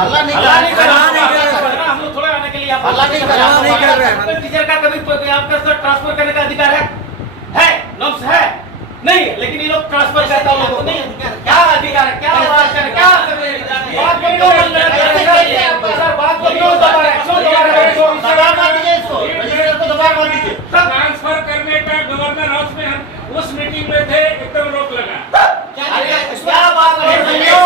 हल्ला नहीं कर रहे हैं, हम लोग थोड़े आने के लिए हल्ला नहीं कर रहे हैं। टीचर का कभी आपका सर ट्रांसफर करने का अधिकार है नॉर्म्स है नहीं, लेकिन ये लोग ट्रांसफर करता है लोगों नहीं अधिकार। क्या अधिकार है, क्या बात कर, क्या बात को क्यों बंद कर रहे हैं सर? बात को क्यों दबा रहे हैं? क्यों दबा रहे हैं? दबा मत दीजिए इसको, रजिस्टर को दबा मत दीजिए। ट्रांसफर करने का गवर्नर हाउस में हम उस मीटिंग में थे, एकदम रोक लगा। क्या बात कर रहे हैं?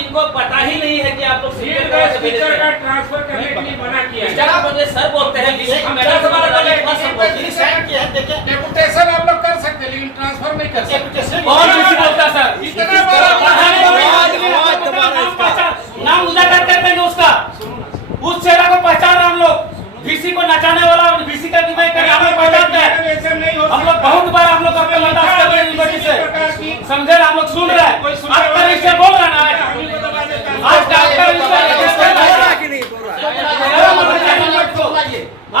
इनको पता ही नहीं है कि आप लोग टीचर का ट्रांसफर करने के लिए मना किया है। सर बोलते हैं डेपुटेशन आप लोग कर सकते हैं, लेकिन ट्रांसफर नहीं कर सकते। कौन बोलता सर? इतना बड़ा नाम उजागर कर देंगे उसका, उस चेहरा को पहचान रहे हम लोग। वीसी को नचाने वाला वीसी का भी नहीं हम लोग पहचानते हैं। हम लोग बहुत बार हम लोग अपने बर्दाश्त कर रहे हैं यूनिवर्सिटी से, समझे ना? हम लोग सुन रहे हैं, आपका विषय बोल रहा ना आज का आपका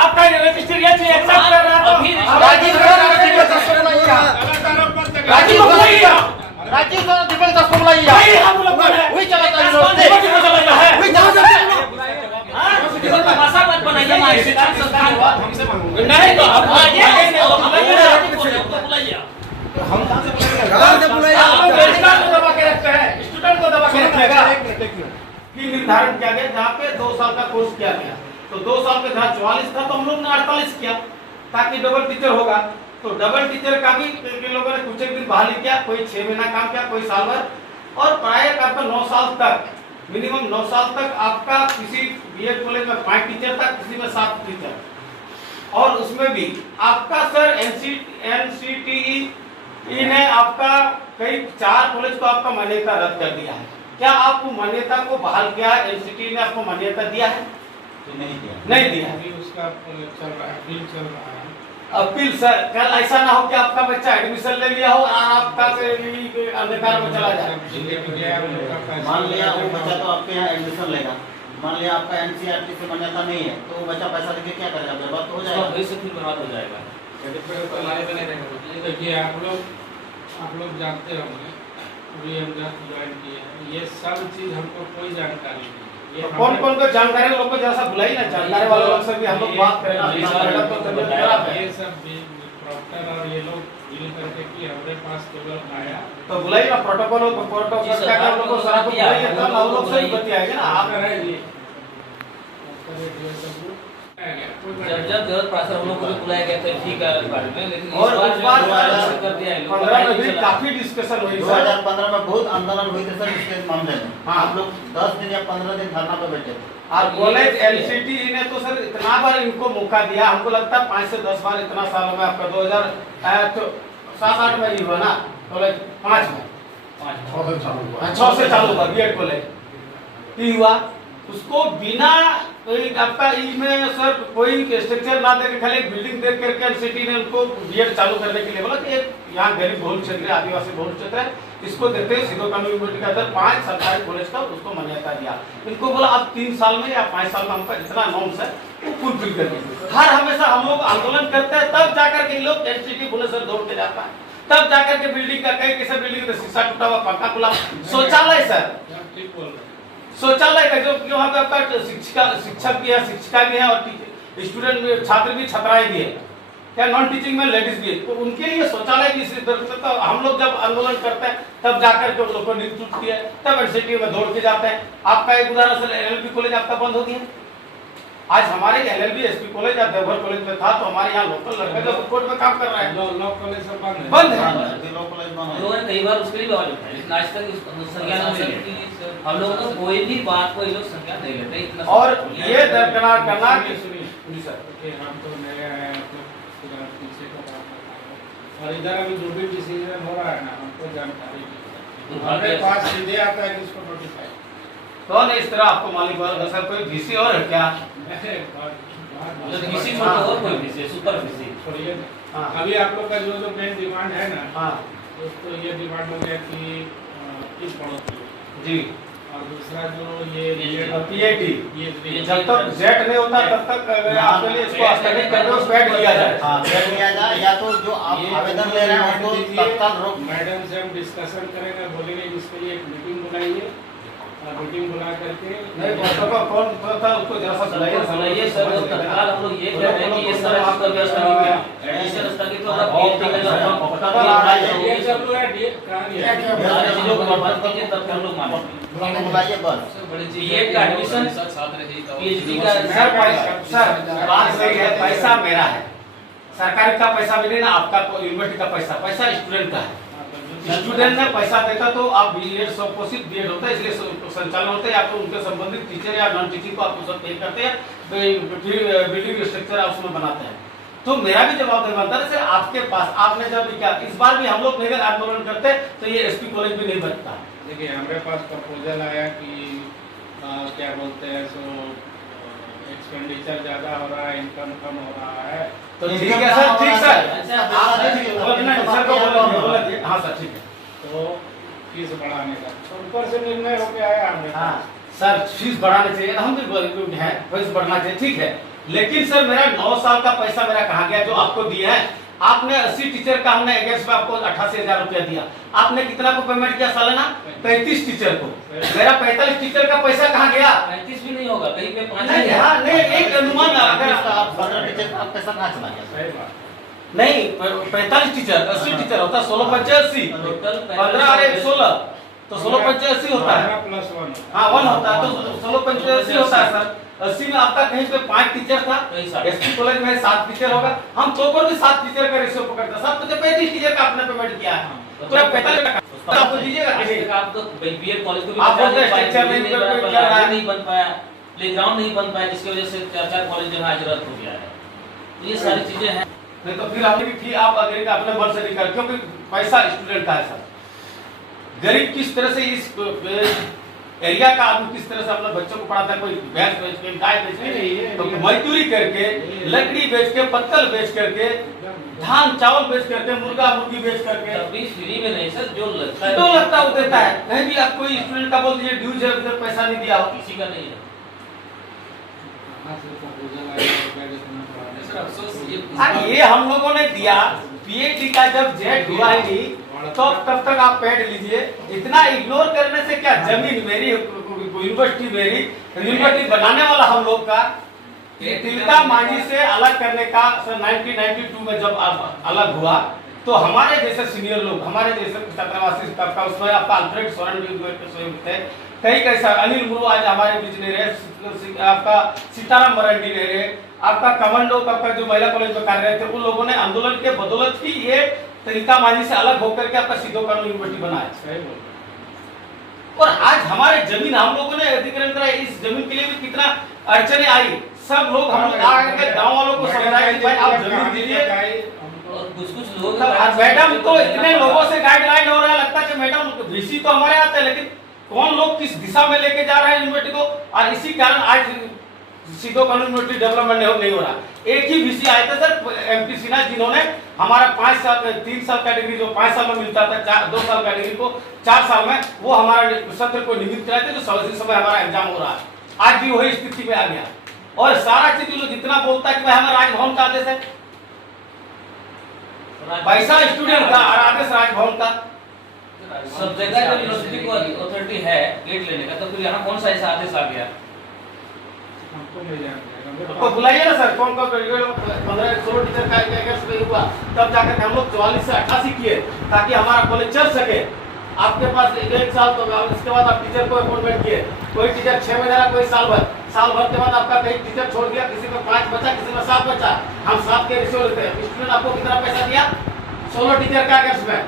आपका रजिस्टर ये चीज एक्सेप्ट कर रहा है। राजीव को बुलाइए, राजीव को डिफेंस को बुलाइए। नहीं हम लोग वही चलाता है, वही चलाता है। भाषा मत बनाइए, नहीं तो अब बुलाइए। हम कहां से बुलाइए? को दबा के रखते हैं, स्टूडेंट को दबा के रखेगा कि निर्धारण किया गया जहाँ पे 2 साल का कोर्स किया गया, तो 2 साल में जहाँ 44 था तो हम लोग ने 48 किया ताकि डबल टीचर होगा। तो डबल टीचर का भी लोगों ने कुछ एक दिन बहाली किया, कोई 6 महीना काम किया, कोई साल भर, और प्राय आपका 9 साल तक, मिनिमम 9 साल तक आपका किसी बीएड कॉलेज में 5 टीचर था, किसी में 7 टीचर, और उसमें भी आपका सर एनसीटीई ने आपका कई 4 कॉलेज को आपका मान्यता रद्द कर दिया है। क्या आपको मान्यता को बहाल किया? एनसीटीई ने आपको मान्यता दिया है? तो नहीं दिया अभी उसका चल रहा है, अपील चल रहा है। अपील सर, कल ऐसा ना हो कि आपका बच्चा एडमिशन ले लिया हो और आपका अंधकार में चला जाए। मान लिया वो बच्चा तो आपके यहाँ एडमिशन लेगा, मान लिया आपका एनसीईआरटी से मान्यता नहीं है, तो वो बच्चा पैसा देके क्या करेगा? बर्बाद तो हो जाएगा, बर्बाद हो जाएगा। देखिए आप लोग जानते होंगे, अभी हम ज्वाइन किए हैं, ये सब चीज हमको कोई जानकारी नहीं। तो कौन को जानकारी लोग को जैसा बुलाई ना, जानकारी वाले लोग से भी हम लोग बात करें। ये सब प्रॉक्टर और ये लोग मिल करके कि हमारे पास केवल आया तो बुलाई ना, प्रोटोकॉल क्या कर लोगों को सारा कुछ बुलाइए, तब हम लोग से भी बतियाएंगे ना। आप जब जरूरत पड़ा सर हम लोग को भी बुलाया गया था, ठीक है बारे में, लेकिन और इस बार कर दिया है। 15 में भी काफी डिस्कशन हुई। 2015 में बहुत आंदोलन हुई थी सर इसके मामले में। आप लोग 10 दिन या 15 दिन धरना पे बैठे थे। और कॉलेज एलसीटी ने तो सर इतना बार इनको मौका दिया, हमको लगता है 5 से 10 बार इतना सालों में आपका 2007-8 में ही हुआ ना कॉलेज, 5 में 6 से चालू हुआ बीएड कॉलेज ही हुआ। उसको बिना आपका इसमें सर कोई स्ट्रक्चर ना देके खाली एक बिल्डिंग देख करके एलसीटी ने उनको बीएड चालू करने के लिए बोला कि यहाँ गरीब बहुल क्षेत्र है, आदिवासी बहुल क्षेत्र है, इसको देते हुए सिद्धो कानून यूनिवर्सिटी के अंदर 5 सरकारी कॉलेज का उसको मान्यता दिया। इनको बोला अब 3 साल में या 5 साल में हमका जितना नॉर्म्स है वो फुलफिल करके। हर हमेशा हम लोग आंदोलन करते हैं, तब जाकर के लोग एलसीटी बोले सर दौड़ के जाता है, तब जाकर के बिल्डिंग का कई किसी बिल्डिंग का शीशा टूटा हुआ, पंखा खुला, शौचालय सर शौचालय का जो वहाँ पे आपका शिक्षक भी है, शिक्षिका भी है, और स्टूडेंट भी, छात्र भी, छात्राएं भी है, क्या नॉन टीचिंग में लेडीज भी है, तो उनके लिए शौचालय भी इसी तरह। तो हम लोग जब आंदोलन करते हैं तब जाकर के लोग को नींद टूटती है, तब एनसीटी में दौड़ के जाते हैं। आपका एक उदाहरण सर एलएलबी कॉलेज आपका बंद हो गया। आज हमारे एलएलबी एसपी कॉलेज या देवघर कॉलेज में था, तो हमारे यहाँ लोकल लड़का जो कोर्ट में काम कर रहा है, लॉ कॉलेज सब बंद है। लोगों ने कई बार उसके लिए भी आवाज उठाई, लेकिन आज तक संज्ञान नहीं लेते। हम लोग तो कोई भी बात को ये लोग संज्ञान नहीं लेते इतना। और ये दरकिनार करना कि सुनिए सर, हम तो नए आए हैं, तो पीछे का काम करना है, और इधर अभी जो भी डिसीजन हो रहा है ना, हमको जानकारी नहीं, हमारे पास सीधे आता है किसको नोटिफाई। कौन इस तरह आपको मालिक वाला सर? कोई वीसी और है क्या? वीसी छोड़ और कोई वीसी सुपर वीसी छोड़िए। हाँ। अभी आप लोग का जो मेन डिमांड है ना, हाँ तो ये डिमांड हो गया कि इस बढ़ोतरी जी, और दूसरा जो ये PAT ये जब तक जेट नहीं होता तब तक आपके लिए इसको स्थगित कर दो, उसको ऐड लिया जाए। हाँ पेड लिया जाए, या तो जो आप आवेदन ले रहे हैं उसको तत्काल रोक। मैडम से हम डिस्कशन करेंगे, बोलेंगे इसके लिए एक मीटिंग बुलाइए और मीटिंग बुला करके नहीं कौन था उसको जरा सा सुनाइए सर, तत्काल हम लोग ये कह रहे हैं कि ये सारा आपका व्यवस्था नहीं है, एडिशन स्थगित होगा, PAT का जो ये सब लोग कहानी है सारे चीजों को बर्बाद कीजिए तब फिर हम लोग मानेंगे। बुलाइए बस। ये का एडमिशन PhD का सर बात सही है, पैसा मेरा है, सरकारी का पैसा भी नहीं ना, आपका यूनिवर्सिटी का पैसा स्टूडेंट का है। स्टूडेंट ने पैसा देता तो आप बीएड स्वपोषित बीएड होता है, इसलिए संचालन होता है, या तो उनके संबंधित टीचर या नॉन टीचिंग को आप सब पे करते हैं, बिल्डिंग स्ट्रक्चर आप उसमें बनाते हैं। तो मेरा भी जवाब नहीं बनता है आपके पास, आपने जब क्या इस बार भी हम लोग अगर आंदोलन करते तो ये एसपी कॉलेज भी नहीं बनता। देखिए हमारे पास प्रपोजल आया कि क्या बोलते हैं सो एक्सपेंडिचर ज़्यादा हो रहा है, इनकम कम हो रहा है, तो ठीक है सर, ठीक सर बोलिए। हाँ सर ठीक है, तो फीस बढ़ाने का तो ऊपर से निर्णय हो गया है हमारे हाँ सर फीस बढ़ाना चाहिए, हम भी हैं फीस बढ़ना चाहिए, ठीक है। लेकिन सर मेरा 9 साल का पैसा मेरा कहाँ गया जो आपको दिया है? आपने 80 टीचर का हमने अगेंस्ट में आपको 88,000 रुपया दिया, आपने कितना को पेमेंट किया सालाना? 35 टीचर को। मेरा 45 टीचर का पैसा कहाँ गया? 35 भी नहीं होगा, कहीं पे 5 नहीं हाँ नहीं, एक अनुमान अगर आप 15 टीचर का पैसा कहाँ चला गया? सही बात नहीं 45 टीचर 80 टीचर होता है, 16 पंचे 80, 15 और 1 16, तो 16 पंचे 80 होता है। +1 हाँ 1 होता है, तो 16 पंचे 80 होता है सर। 80 में आपका कहीं पे 5 टीचर था, एसपी कॉलेज में 7 टीचर होगा, हम तो पर भी 7 टीचर का रेशियो पकड़ता, सब तो 35 टीचर का आपने पेमेंट किया है, तो 45 का आपको दीजिएगा किसी आप तो बीएड कॉलेज को भी आप बोलते हैं स्ट्रक्चर नहीं बन पाया, प्लेग्राउंड नहीं बन पाया, जिसकी वजह से 4 कॉलेज जो है आज रद्द हो गया है। तो ये सारी चीजें हैं, नहीं तो फिर आपने भी फी आप अगर अपने मन से निकाल, क्योंकि पैसा स्टूडेंट का है सर। गरीब किस तरह से इस एरिया का आदमी किस तरह से अपने बच्चों को पढ़ाता है, कोई भैंस बेच के, गाय बेच के, तो मजदूरी करके, लकड़ी बेच के, पत्तल बेच करके, धान चावल बेच करके, मुर्गा मुर्गी बेच करके, अभी फ्री में नहीं सर, जो लगता है तो लगता वो देता है। कहीं भी आप कोई स्टूडेंट का बोल दीजिए ड्यूज है, उधर पैसा नहीं दिया हो, किसी का नहीं है। सर अफसोस ये हम लोगों ने दिया। पीएचडी का जब जेट हुआ ही तो तब तक आप पैड लीजिए। इतना इग्नोर करने से क्या, जमीन मेरी, यूनिवर्सिटी मेरी, यूनिवर्सिटी बनाने वाला हम लोग का, तिलका मांझी से अलग करने का सन 1992 में जब अलग हुआ तो हमारे जैसे सीनियर लोग, हमारे जैसे छात्रावासी का उसमें आपका अल्फ्रेड सोरेन भी थे, कई कैसा अनिल मुर्मू आज हमारे बीच नहीं रहे, आपका सीताराम मरांडी नहीं रहे, आपका कमांडो का जो महिला कॉलेज में कार्यरत थे, उन लोगों ने आंदोलन के बदौलत ही ये तिलका मांझी से अलग होकर के आपका सिद्धो कानून यूनिवर्सिटी बनाया। और आज हमारे जमीन हम लोगों ने अधिग्रहण करा, इस जमीन के लिए भी कितना अड़चने आई, सब लोग हम लोग आके गाँव वालों को समझाए कि भाई आप जमीन दीजिए। और कुछ लोग मैडम तो इतने लोगों से गाइडलाइन हो रहा है, लगता है कि मैडम वीसी तो हमारे आते हैं, लेकिन कौन लोग किस दिशा में लेके जा रहे हैं यूनिवर्सिटी को, और इसी कारण आज सिद्धो कानून यूनिवर्सिटी डेवलपमेंट नहीं हो रहा। एक ही वीसी आए थे सर एमपी सिन्हा, जिन्होंने हमारा 5 साल 3 साल का डिग्री जो 5 साल में मिलता था, 2 साल का डिग्री को 4 साल में, वो हमारा सत्र को निमित्त कराए थे, जो इस समय हमारा एग्जाम हो रहा है। आज भी वही स्थिति में आ गया, और सारा चीज जितना बोलता है कि भाई हमारा राजभवन का आदेश है, पैसा स्टूडेंट का और आदेश राजभवन का। सब जगह जब यूनिवर्सिटी को अथॉरिटी है गेट लेने का, तो फिर यहाँ कौन सा ऐसा आदेश आ गया? हमको नहीं जानते, तो बुलाइए ना सर, कौन 15-16 टीचर का अगेंस्ट हुआ, तब जाकर हम लोग 44 से 88 किए ताकि हमारा कॉलेज चल सके। आपके पास 1 साल, तो इसके बाद आप टीचर को अपॉइंटमेंट किए, कोई टीचर 6 महीने कोई साल भर के बाद आपका कई टीचर छोड़ दिया, किसी में 5 बचा, किसी में 7 बचा, हम 7 के रेशियो लेते हैं। स्टूडेंट आपको कितना पैसा दिया? 16 टीचर का अगेंस्ट में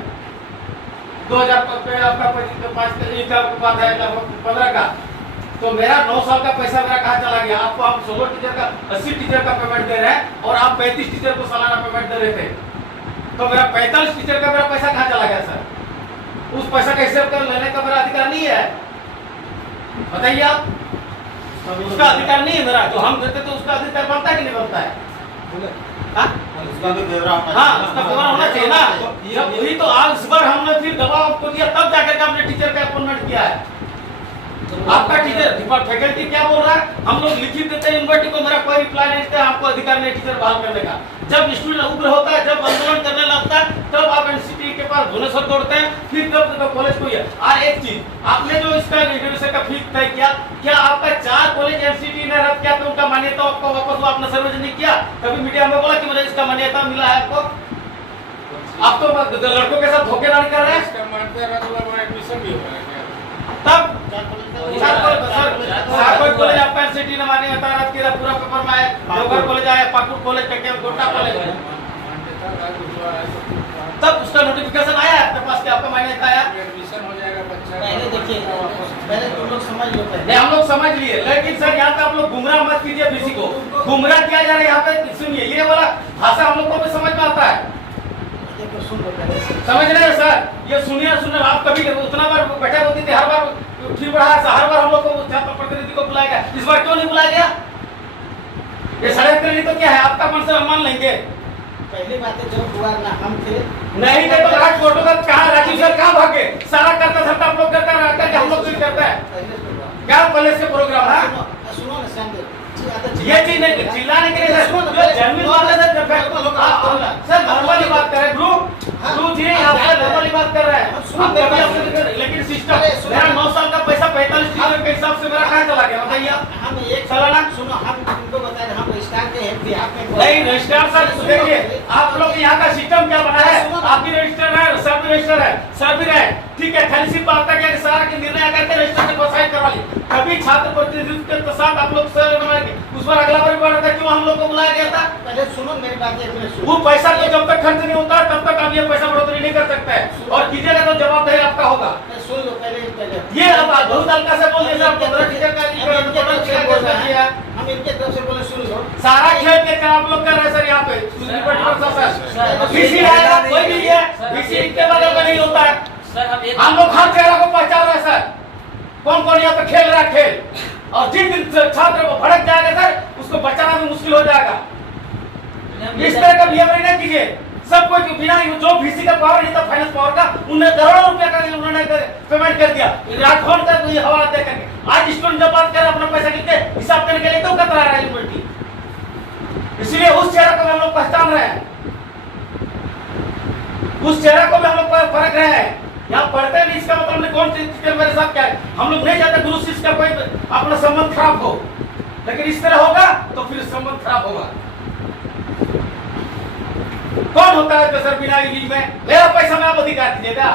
2000 पे आपका 15 का, तो मेरा 9 साल का पैसा मेरा कहाँ चला गया? आपको आप 16 टीचर का 80 टीचर का पेमेंट दे रहे हैं और आप 35 टीचर को सालाना पेमेंट दे रहे थे, तो मेरा 45 टीचर का मेरा पैसा कहाँ चला गया सर? उस पैसा का हिसाब कर लेने का मेरा अधिकार नहीं है, बताइए आप। उसका अधिकार नहीं है मेरा, जो हम देते तो उसका अधिकार बनता है कि नहीं बनता है? उसका भी ब्यौरा हाँ, उसका ब्यौरा होना चाहिए ना। जब वही तो आज इस बार हमने फिर दबाव आपको दिया, तब जाकर के आपने टीचर का अपॉइंटमेंट किया है। आपका टीचर फैकल्टी क्या बोल रहा है, हम लोग लिखित देते हैं यूनिवर्सिटी को, मेरा कोई रिप्लाई नहीं देता, आपको अधिकार नहीं टीचर बहाल करने का। जब स्टूडेंट उग्र होता है, जब आंदोलन करने लगता है, तब आप एनसीटी के पास भुवनेश्वर दौड़ते हैं, फिर तब कॉलेज को। और एक चीज, आपने जो इसका रिजर्वेशन का फीस तय किया, क्या आपका 4 कॉलेज एनसीटी ने रद्द किया तो उनका मान्यता आपको वापस आपने सार्वजनिक किया? कभी मीडिया में बोला कि मुझे इसका मान्यता मिला है आपको? आप तो लड़कों के साथ धोखेधड़ी कर रहे हैं। इसका मानते रद्द हुआ, एडमिशन भी हो रहा है तब कॉलेज आपका एनसीटी ने मान्यता रद्द किया, पूरा पेपर में आया, देवघर कॉलेज आया, पाकुड़ कॉलेज, गोड्डा कॉलेज, तब उसका नोटिफिकेशन आया आपके पास कि आपका मान्यता आया? एडमिशन हो जाएगा बच्चा। पहले देखिए, पहले तुम लोग समझ लो पहले। नहीं, हम लोग समझ लिए, लेकिन सर यहाँ पे आप लोग गुमराह मत कीजिए किसी को। गुमराह किया जा रहा है यहाँ पे। सुनिए, ये वाला भाषा हम लोग को भी समझ में आता है, सुन लो पहले से। समझ रहे हैं सर? ये सुनिए आप कभी उतना बार बैठे होती थी, हर बार फिर बढ़ा, हर बार हम लोग को छात्र प्रतिनिधि को बुलाया गया, इस बार क्यों नहीं बुलाया गया? ये षड्यंत्र नहीं तो क्या है? आपका मन से हम मान लेंगे। पहली बात है, जब हुआ ना हम थे नहीं थे तो आज फोटो का कहाँ, राजीव सर कहाँ भागे? सारा करता धरता आप लोग करता है, हम लोग भी करता है। क्या कॉलेज के प्रोग्राम है? सुनो ना शांत, ये चीज नहीं चिल्लाने के लिए जमीन वाले सर नॉर्मली बात कर रहे हैं। ध्रुव जी आपसे नॉर्मली बात कर रहे हैं, लेकिन सिस्टम मेरा 9 साल का पैसा 45 टीचर के हिसाब से मेरा कहाँ चला गया बताइए? हम एक सालाना सुनो, हम तुमको बता रहे, हम रजिस्ट्रार के हैं बिहार में। नहीं रजिस्ट्रार सर देखिए, आप लोग यहाँ का सिस्टम क्या बना है? आप भी रजिस्टर है, सर भी रजिस्टर है, सर भी रहे, ठीक है। खाली सिर्फ आपका क्या सारा के निर्णय करके रजिस्टर को साइन करवा ली। कभी छात्र प्रतिनिधित्व के साथ आप लोग सर उस पर अगला बार बढ़ा था, क्यों हम लोग को बुलाया गया था? पहले सुनो मेरी बात, एक मिनट सुनो। वो पैसा तो जब तक खर्च नहीं होता तब तक आप ये पैसा बढ़ोतरी नहीं कर सकते हैं, और कीजिएगा तो जवाबदेही आपका होगा। सुन लो पहले ये अब बहुत हल्का से बोल दिया, 15 टीचर का हम इनके तरफ से बोले, सुन लो। सारा खेल के काम आप लोग कर रहे हैं सर यहाँ पे। बीसी आएगा कोई भी है, बीसी इनके बगल में नहीं होता है। हम लोग हर चेहरा को पहचान रहे हैं सर, कौन कौन यहाँ पे खेल रहा है खेल, और जिस दिन छात्र को भड़क जाएगा सर, उसको बचाना भी मुश्किल हो जाएगा। इस तरह का बिहेवियर नहीं कीजिए। सब कोई बिना जो वीसी का पावर नहीं था, फाइनेंस पावर का, उन्होंने करोड़ों रुपया का उन्होंने पेमेंट कर दिया राठौर का ये हवाला दे करके। आज स्टूडेंट जब बात कर अपना पैसा कितने हिसाब करने के लिए तो कतरा रहा है यूनिवर्सिटी, इसलिए उस चेहरा को हम लोग पहचान रहे हैं, उस चेहरा को भी हम लोग परख रहे हैं। यहाँ पढ़ते नहीं, इसका मतलब नहीं कौन टीचर मेरे साथ क्या है। हम लोग नहीं चाहते गुरु शिष्य का कोई अपना संबंध खराब हो, लेकिन इस तरह होगा तो फिर संबंध खराब होगा। कौन होता है सर बिना लीज में? मेरा पैसा में आप अधिकार दीजिएगा।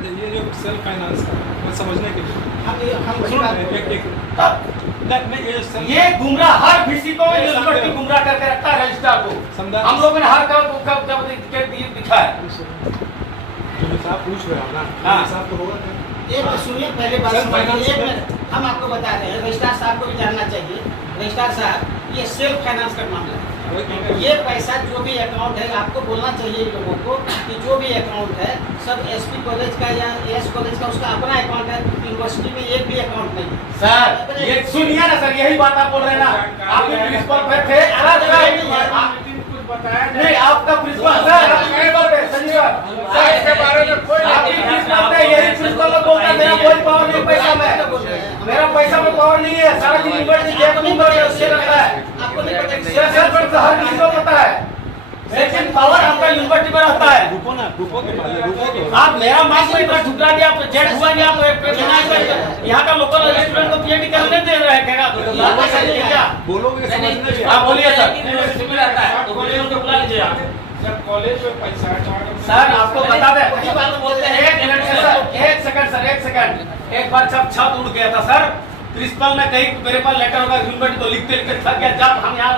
ये जो सेल्फ फाइनेंस का मैं समझने के लिए ये गुमराह हर किसी को यूनिवर्सिटी गुमराह करके रखता है रजिस्ट्रार को। हम लोगों ने हर कब दिखा है साहब पूछ रहे हो ना? हाँ। साहब तो होगा क्या? एक सुनिए पहले बात समझिए, एक मिनट हम आपको बता रहे हैं, रजिस्ट्रार साहब को भी जानना चाहिए। रजिस्ट्रार साहब, ये सेल्फ फाइनेंस का मामला है। ये पैसा जो भी अकाउंट है, आपको बोलना चाहिए लोगों को कि जो भी अकाउंट है सब एसपी कॉलेज का या एस कॉलेज का उसका अपना अकाउंट है, यूनिवर्सिटी में एक भी अकाउंट नहीं है। सर ये सुनिए ना सर, यही बात आप बोल रहे हैं ना, आप प्रिंसिपल पे थे नहीं, आपका प्रिंसिपल सर इसके बारे में कोई यही प्रिंसिपल लोग बोलता है मेरा कोई पावर नहीं पैसा में, मेरा पैसा में पावर नहीं है, सारा चीज यूनिवर्सिटी लगता है। आपको नहीं पता कि हर किसी को पता है, लेकिन पावर आपका यूनिवर्सिटी में रहता है। ग्रुपों के आप मेरा मार्क्स में इतना ठुकरा दिया, आप जेट हुआ नहीं, आप यहाँ का लोकल स्टूडेंट को पीएचडी करने दे रहे हैं क्या? बोलोगे आप बोलिए सर। यूनिवर्सिटी में रहता है तो बोलिए उनको बुला लीजिए आप। जब कॉलेज में पैसा सर आपको बता दें, वही बात बोलते हैं। एक सेकंड, एक बार जब छत उड़ गया था सर, प्रिंसिपल ने कहीं मेरे पास लेटर होगा यूनिवर्सिटी को लिखते थक गया, जब हम यहाँ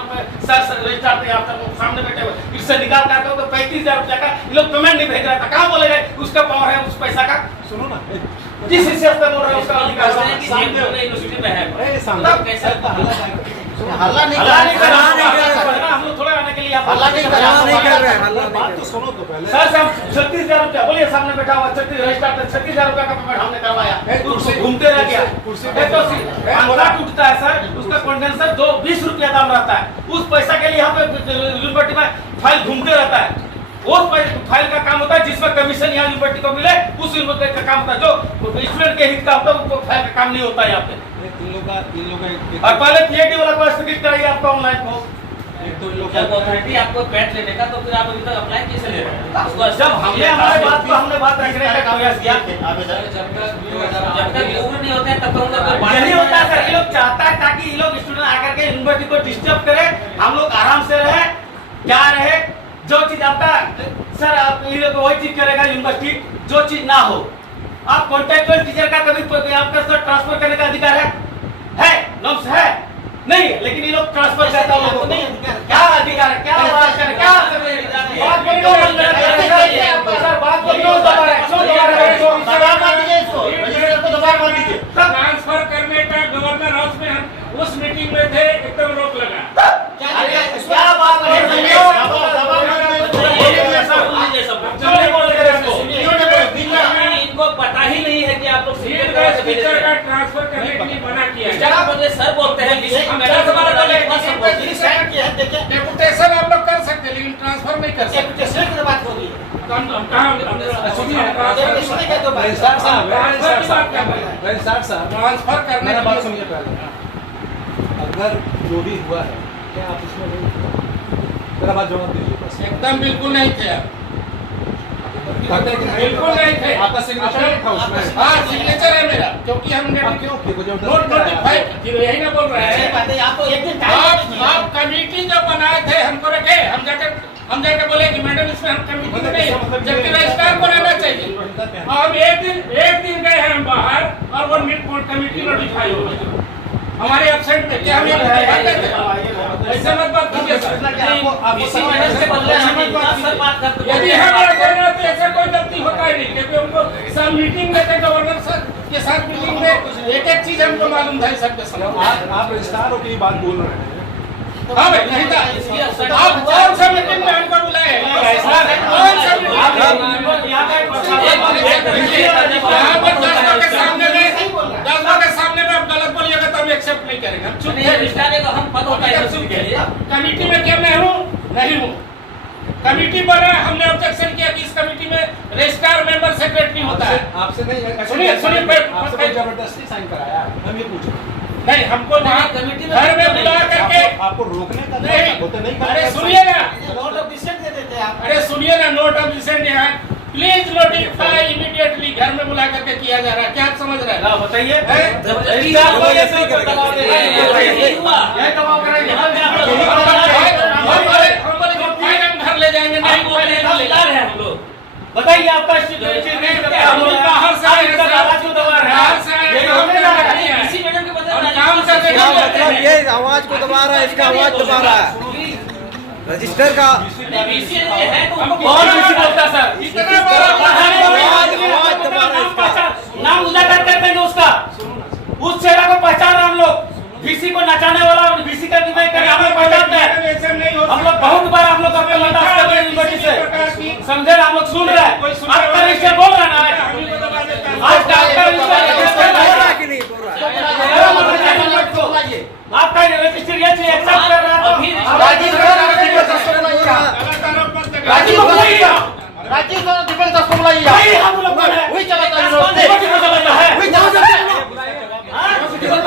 सर रजिस्ट्रार थे यहाँ तक सामने बैठे हुए, इससे निकाल करके 35,000 रुपया का ये लोग पेमेंट नहीं भेज रहा था। कहाँ बोले गए उसका पावर है उस पैसा का? सुनो ना, जिस हिसाब से बोल रहे हैं उसका अधिकार यूनिवर्सिटी में है। है। हल्ला नहीं हम लोग थोड़ा आने के लिए हल्ला नहीं कर रहे हैं। बात तो सुनो तो पहले। सर 36,000 रुपया बोलिए, सामने बैठा हुआ 36 रजिस्ट्रार 36,000 रुपया का पेमेंट हमने करवाया, घूमते रह गया। पंखा टूटता है सर, उसका कंडेंसर 20 रुपया दाम रहता है, उस पैसा के लिए यहाँ पे यूनिवर्सिटी में फाइल घूमते रहता है। वो फाइल का काम होता है जिसमें कमीशन यहाँ यूनिवर्सिटी को मिले, उस यूनिवर्सिटी का काम होता है। जो स्टूडेंट के हित का होता है वो फाइल का काम नहीं होता है यहाँ पे। इन लोग का और पहले पीएचडी वाला को स्थगित कराइए आपका ऑनलाइन को। एक तो इन लोग जब अथॉरिटी आपको पैट लेने का, तो फिर आप अभी तक अप्लाई कैसे ले रहे हैं? उसको जब हमने हमारे बात को हमने बात रखने का प्रयास किया, जब तक उम्र नहीं होता है तब तक उनका कोई बात यही होता है सर। ये लोग चाहता है ताकि ये लोग स्टूडेंट आकर के यूनिवर्सिटी को डिस्टर्ब करे, हम लोग आराम से रहे, क्या रहे। जो चीज आपका सर आप ये लोग वही चीज करेगा यूनिवर्सिटी, जो चीज ना हो। आप कॉन्ट्रेक्चुअल टीचर का कभी आपका सर ट्रांसफर करने का अधिकार है नॉर्म्स है नहीं, लेकिन ये लोग ट्रांसफर करता है लोगों को। क्या अधिकार है, क्या बात कर, क्या बात को क्यों बंद कर रहे हैं सर? बात को क्यों दबा रहे हैं? क्यों दबा रहे हैं? दबाव मत दीजिए इसको, रजिस्टर को दबाव मत दीजिए। ट्रांसफर करने का गवर्नर हाउस में हम उस मीटिंग में थे, एकदम रोक लगा। क्या बात है? इनको पता ही नहीं है कि आप लोग टीचर का ट्रांसफर करने के लिए मना किया है। क्या बोलते सर बोलते हैं डेपुटेशन आप लोग कर सकते हैं, लेकिन ट्रांसफर नहीं कर सकते। डेपुटेशन की बात होगी। रजिस्ट्रार साहब, रजिस्ट्रार साहब, ट्रांसफर करने मेरा के बात लिए सुनिए पहले। अगर जो भी हुआ है, क्या आप इसमें नहीं, मेरा बात जवाब दीजिए बस। एकदम बिल्कुल नहीं थे आप। बिल्कुल नहीं थे। आपका सिग्नेचर नहीं था उसमें। हाँ, सिग्नेचर है मेरा, क्योंकि हमने आप क्यों नोट नोटिफाइड, यही ना बोल रहे सही हैं। बात है, आप तो एक दिन आप कमेटी जो बनाए थे हमको रखे, हम जाके बोले कि मैडम इसमें हम कमेटी में नहीं, जबकि रजिस्ट्रार को रहना चाहिए। और हम एक दिन गए हैं हम बाहर, और वो कमेटी नोटिफाई हो गई हमारे एब्सेंट में। क्या हम ये ऐसे मत बात कीजिए सर। यदि हमारा करना तो ऐसा कोई गलती होता ही नहीं, क्योंकि हमको सब मीटिंग में थे, गवर्नर सर के साथ मीटिंग में एक चीज हमको मालूम था सबके साथ। आप रजिस्ट्रार की बात बोल रहे हैं। हाँ भाई, नहीं था। आप कौन सा मीटिंग में हमको बुलाए? कौन सा मीटिंग? यहाँ पर 10 लोग के सामने में आप गलत बोलिएगा तो हम एक्सेप्ट नहीं करेंगे, हम चुप हैं। हम पद होता है उसके लिए। कमेटी में क्या मैं हूँ? नहीं हूँ। कमेटी बना, हमने ऑब्जेक्शन किया कि इस कमेटी में रजिस्ट्रार मेंबर सेक्रेटरी होता है। आपसे नहीं, सुनिए आपसे कोई जबरदस्ती साइन कराया है? हम ये पूछ रहे हैं। नहीं, हमको वहाँ कमेटी में घर में बुला करके आपको रोकने का नहीं। होते नहीं। अरे सुनिए ना, नोट ऑफ डिसेंट दे देते हैं आप। अरे सुनिए ना, नोट ऑफ डिसेंट यहाँ प्लीज नोटिफाई इमीडिएटली घर में बुला करके किया जा रहा है। क्या आप समझ रहे हैं? हाँ, बताइए। हैं? जबरदस्ती रजिस्ट्रार को आप ये सब लोग दबाव दे रहे हैं। यही हुआ। ये दबाव कराइए। हम बोले कि फाइल हम घर ले जाएंगे, नहीं बोल रहे हैं, जिम्मेदार हैं हम लोग। बताइए आपका स्टूडेंट हम लोग बाहर से आए हैं सर। आवाज को दबा रहे बाहर से आए हैं। हैं, यही हम होने जा रहा है। नहीं है। इसी मैडम के बदले हम काम करके क्या नहीं करते करते हैं? हैं। ये आवाज को दबा रहा है, इसका आवाज दबा रहा है। रजिस्टर का बीसीए है तो उनको कौन किसी बोलता सर? इतना बड़ा आवाज दबा रहा है इसका। नाम उजागर कर देंगे उसका। उस चेहरा को पहचान रहे हम लोग। बीसी को नचाने वाला और बीसी का भी नहीं करे, हम लोग पहचानते हैं। ऐसे नहीं हो हम लोग बहुत बार हम लोग अपने बर्दाश्त कर रहे हैं यूनिवर्सिटी से। समझे ना, हम लोग सुन रहे हैं। आपका रजिस्टर बोल रहा है ना, आज का आपका रजिस्टर बोल रहा है कि नहीं बोल रहा है? आपका रजिस्टर ये चीज एक्सेप्ट कर रहा है तो राजीव राजीव को बुलाइए। डिफेंस को बुलाइए। वही हम लोग बोल रहे हैं। वही चलाता है यूनिवर्सिटी को चलाता है। वही चलाता है।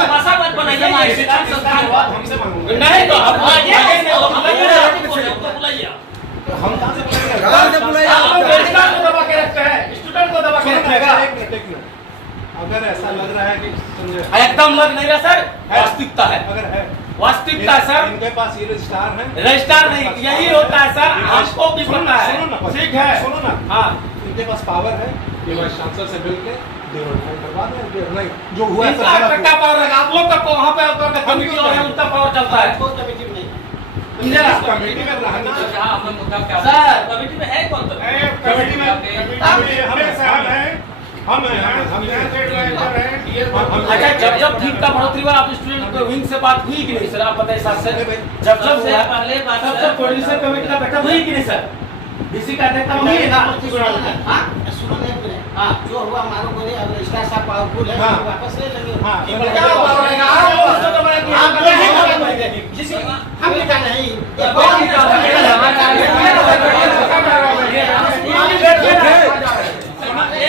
भाषा मत बनाइए हमारे शिक्षण संस्थान को। नहीं तो हम बुलाइए। हम कहाँ से बोलेंगे? कहाँ से बुलाया? आप रजिस्ट्रार को दबा के रखते हैं, स्टूडेंट को दबा के रखेगा। एक मिनट। अगर ऐसा लग रहा है कि समझे, एकदम लग नहीं रहा सर, वास्तविकता है। अगर है वास्तविकता सर, इनके पास ये रजिस्ट्रार है। रजिस्ट्रार नहीं, यही होता है सर, हमको भी पता है। सुनो ना, ठीक है, सुनो ना। हाँ, इनके पास पावर है, ये वाइस चांसलर से मिलके डिनोटिफाई करवा दें। नहीं, जो हुआ है इनका आपका क्या पावर है? आप लोग का वहाँ पे आपका कमिटी और है, उनका पावर चलता है। कोई कमेटी में नहीं। समझे ना? कमेटी में रहना सर, कमेटी में है कौन तो? कमेटी में हमें साहब हैं, हम अच्छा, जब ठीक का बढ़ोतरी हुआ, आप स्टूडेंट को विंग से बात हुई कि नहीं सर? आप बताइए साथ से। जब सबसे हुआ, पहले बात सबसे सर, प्रोड्यूसर कमेटी का बैठक हुई कि नहीं सर? बीसी का अध्यक्ष हुई है ना? हाँ, सुनो ना एक मिनट। हाँ, जो हुआ हमारे बोले अब रजिस्ट्रार साहब पावरफुल है, हाँ। वापस ले लेंगे। हाँ, क्या पावर है? आप जिसे हम निकाल नहीं। कौन निकाल रहा है?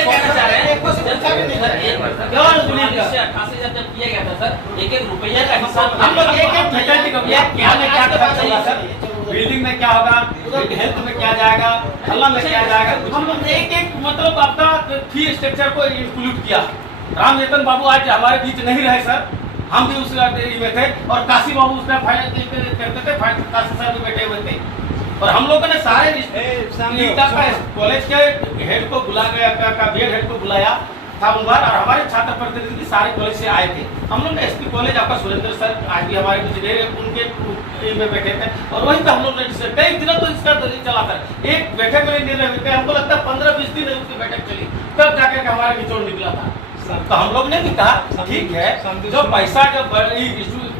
कहना चाह रहे हैं एक क्वेश्चन पूछा भी नहीं सर। एक मिनट सर, क्यों अनुकूलित कर? 1988 जब किया गया था सर, एक एक रुपया का हिसाब हम लोग एक फैकल्टी को क्या में क्या खर्च होगा सर, बिल्डिंग में क्या होगा, हेल्थ में क्या जाएगा, हल्ला में क्या जाएगा, हम लोग एक एक मतलब आपका फी स्ट्रक्चर को इंक्लूड किया। रामचंद्र बाबू आज हमारे बीच नहीं रहे सर, हम भी उस में थे, और काशी बाबू उसमें फाइनेंस करते थे, काशी सर भी बैठे हुए थे, और हम लोगों ने सारे कॉलेज के हेड को बुला गया, बीएड हेड को बुलाया था बार, और हमारे छात्र प्रतिनिधि सारे कॉलेज से आए थे। हम लोग ने एसपी कॉलेज आपका सुरेंद्र सर आज भी हमारे कुछ देर उनके में बैठे थे, और वहीं पे हम लोग ने कई दिनों तो इसका चला था। एक बैठक में निर्णय हुए थे, हमको लगता है 15-20 दिन उसकी बैठक चली, तब जाकर के हमारा निचोड़ निकला था। तो हम लोग ने भी कहा ठीक है, जो पैसा जब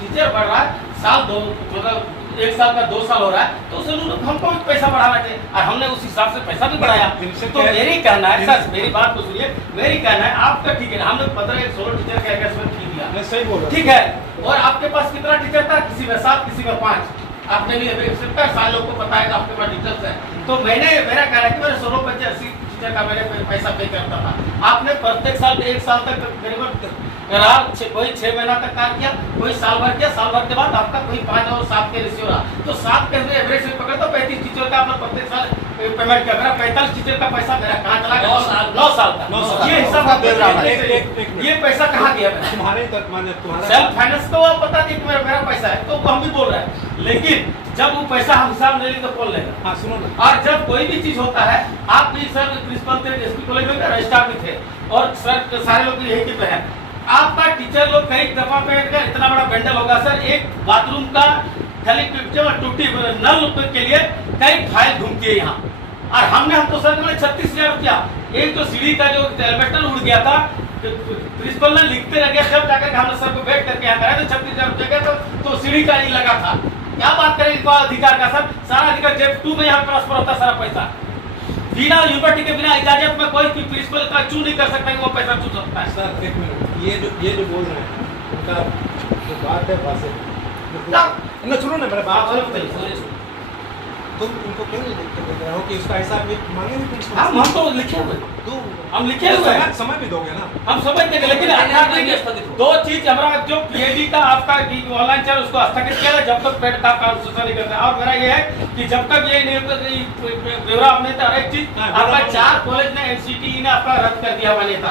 टीचर बढ़ रहा है, साल दो मतलब 1 साल का 2 साल हो रहा है, तो उसमें हमको भी पैसा बढ़ाना चाहिए, और हमने उस हिसाब से पैसा भी बढ़ाया। तो मेरी कहना है सर, मेरी बात को सुनिए, मेरी कहना है आपका ठीक है, हमने 15-16 टीचर का एंगेजमेंट की दिया, सही बोल रहा ठीक है, और आपके पास कितना टीचर था, किसी में 7 किसी में 5, आपने भी 70 लोग को पता है, आपके पास टीचर्स है। तो मेरा कहना है कि मैंने 16-80 टीचर का मैंने पैसा पे करता था, आपने प्रत्येक साल 1 साल तक करीबन रहा, कोई 6 महीना तक कार्य किया, कोई साल भर किया, साल भर के बाद आपका कोई 5 और 7 के रेशियो रहा, तो 7 के एवरेज में पकड़ तो 35 टीचर का आपने प्रत्येक साल पेमेंट किया। मेरा 45 टीचर का पैसा मेरा कहाँ चला गया? 9 साल का। ये हिसाब आप दे रहा है, ये पैसा कहाँ गया मेरा? तुम्हारे तुम्हारा सेल्फ फाइनेंस तो आप बता दी कि मेरा पैसा है, तो हम भी बोल रहे हैं, लेकिन जब वो पैसा हम हिसाब ले ली तो कौन लेगा? हाँ सुनो ना, और जब कोई भी चीज होता है, आप भी सर प्रिंसिपल थे, एसपी कॉलेज में रजिस्ट्रार भी थे, और सर सारे लोग यही पे हैं, आपका टीचर लोग कई दफा पे इतना बड़ा बंडल होगा सर, एक बाथरूम का खाली टूटी नल के लिए कई फाइल घूमती है यहाँ, और हम तो सर 36,000 रुपया, एक तो सीढ़ी का जो एलिवेटर उड़ गया था, प्रिंसिपल ने लिखते रह गया, जब जाकर हमने सर को बैठ करके यहाँ कराया तो 36,000 रुपया का तो सीढ़ी का नहीं लगा था। क्या बात करें इनका अधिकार का सर, सारा अधिकार जेब 2 में यहाँ ट्रांसफर होता है, सारा पैसा बिना यूनिवर्सिटी के बिना इजाजत में कोई प्रिंसिपल इतना चू नहीं कर सकता कि वो पैसा चू सकता है। सर एक मिनट, ये जो बोल रहे हैं उनका जो बात है वासे ना, सुनो ना मेरा बात, तुम उनको क्यों नहीं देख रहे हो कि उसका ऐसा मांगे नहीं प्रिंसिपल? हम तो लिखे हुए, तो हम लिखे हुए हैं, समय भी दोगे ना, हम समझ देंगे, लेकिन 2 चीज हमारा जो पीएचडी का आपका ऑनलाइन चल उसको स्थगित किया जब तक पेड का काम सूचना नहीं करता, और मेरा ये है कि जब तक ये नहीं ब्यौरा आपने हर एक चीज आपका 4 कॉलेज ने एनसीटीई ने आपका रद्द कर दिया मान्यता,